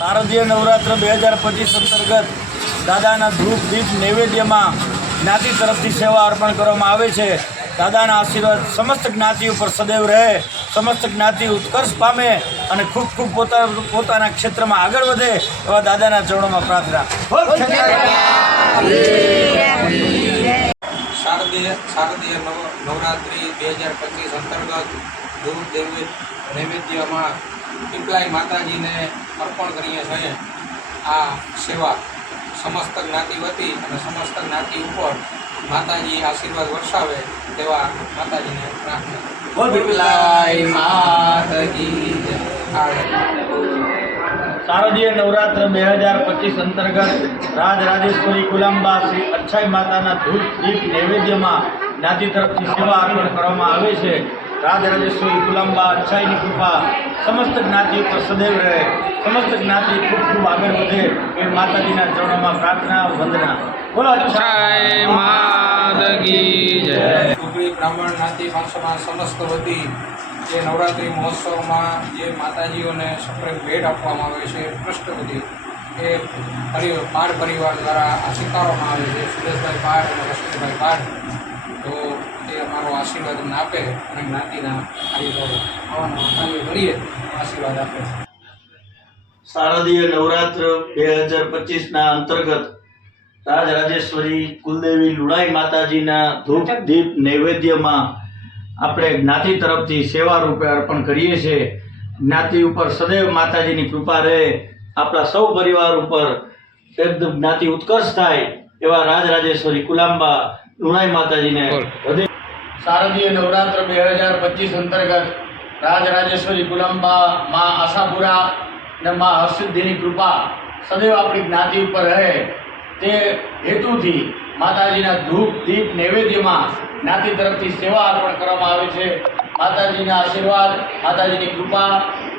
શારદીય નવરાત્ર 2025 અંતર્ગત દાદાના ધૂપ દીપ નૈવેદ્યમાં જ્ઞાતિ તરફથી સેવા અર્પણ કરવામાં આવે છે। દાદાના આશીર્વાદ સમસ્ત જ્ઞાતિ ઉપર સદૈવ રહે, સમસ્ત જ્ઞાતિ ઉત્કર્ષ પામે અને ખૂબ ખૂબ પોતાના ક્ષેત્રમાં આગળ વધે એવા દાદાના ચરણોમાં પ્રાર્થના। શારદીય નવરાત્રિ 2025 અંતર્ગત ધૂપ નૈવેદ્યમાં પીપલાઈ માતાજીને અર્પણ કરીએ છીએ। આ સેવા સમસ્ત જ્ઞાતિ વતી અને સમસ્ત જ્ઞાતિ ઉપર માતાજી આશીર્વાદ વર્ષાવે તેવા માતાજીને પ્રાર્થના। પીપલાઈ માતાજી શારદીય નવરાત્ર 2025 અંતર્ગત રાજરાજેશ્વરી કુલાંબા શ્રી અચ્છાઈ માતાના ધૂપ દીપ નૈવેદ્યમાં જ્ઞાતિ તરફથી સેવા અર્પણ કરવામાં આવે છે। રાજરાજેશ્વરી કુલાંબા અચ્છાઈની કૃપા સમસ્ત જ્ઞાતિ ઉપર સદૈવ રહે, સમસ્ત જ્ઞાતિ ખૂબ ખૂબ આગળ વધે એ માતાજીના ચરણોમાં પ્રાર્થના વંદના। બોલો અચ્છાઈ માતા કી જય। ડુંગળી બ્રાહ્મણ જ્ઞાતિ પાંચસોના સમસ્ત વતી જે નવરાત્રિ મહોત્સવમાં જે માતાજીઓને સપ્રેમ ભેટ આપવામાં આવે છે પૃષ્ઠબધી એ પાડ પરિવાર દ્વારા આ સ્વીકારવામાં આવે છે। સુરેશભાઈ પાડ અને રશ્મિભાઈ પાડ તો તે અમારો આશીર્વાદ અમને આપે અને જ્ઞાતિના કાર્ય કરીએ આશીર્વાદ આપે। શારદીય નવરાત્ર 2025ના અંતર્ગત રાજરાજેશ્વરી કુલદેવી લુણાઈ માતાજીના ધૂપ દીપ નૈવેદ્યમાં આપણે જ્ઞાતિ તરફથી સેવા રૂપે અર્પણ કરીએ છીએ। જ્ઞાતિ ઉપર સદૈવ માતાજીની કૃપા રહે, આપણા સૌ પરિવાર ઉપર એકદમ જ્ઞાતિ ઉત્કર્ષ થાય એવા રાજરાજેશ્વરી કુલાંબા લુણાઈ માતાજીને વધે। શારદીય નવરાત્ર 2025 અંતર્ગત રાજરાજેશ્વરી કુલાંબા માં આશાપુરા અને માં હર્ષિદ્ધિની કૃપા સદૈવ આપણી જ્ઞાતિ ઉપર રહે તે હેતુથી માતાજીના ધૂપ દીપ નૈવેદ્યમાં જ્ઞાતિ તરફથી સેવા અર્પણ કરવામાં આવે છે। માતાજીના આશીર્વાદ, માતાજીની કૃપા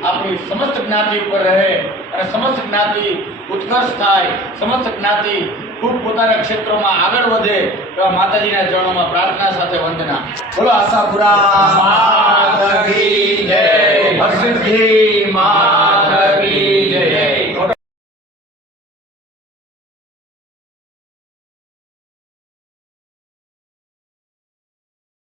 આપણી સમસ્ત જ્ઞાતિ ઉપર રહે અને સમસ્ત જ્ઞાતિ ઉત્કર્ષ થાય, સમસ્ત જ્ઞાતિ ખૂબ પોતાના ક્ષેત્રોમાં આગળ વધે એવા માતાજીના ચરણોમાં પ્રાર્થના સાથે વંદના। બોલો આશાપુરા માતા કી જય, હર્ષિદ્ધિ મા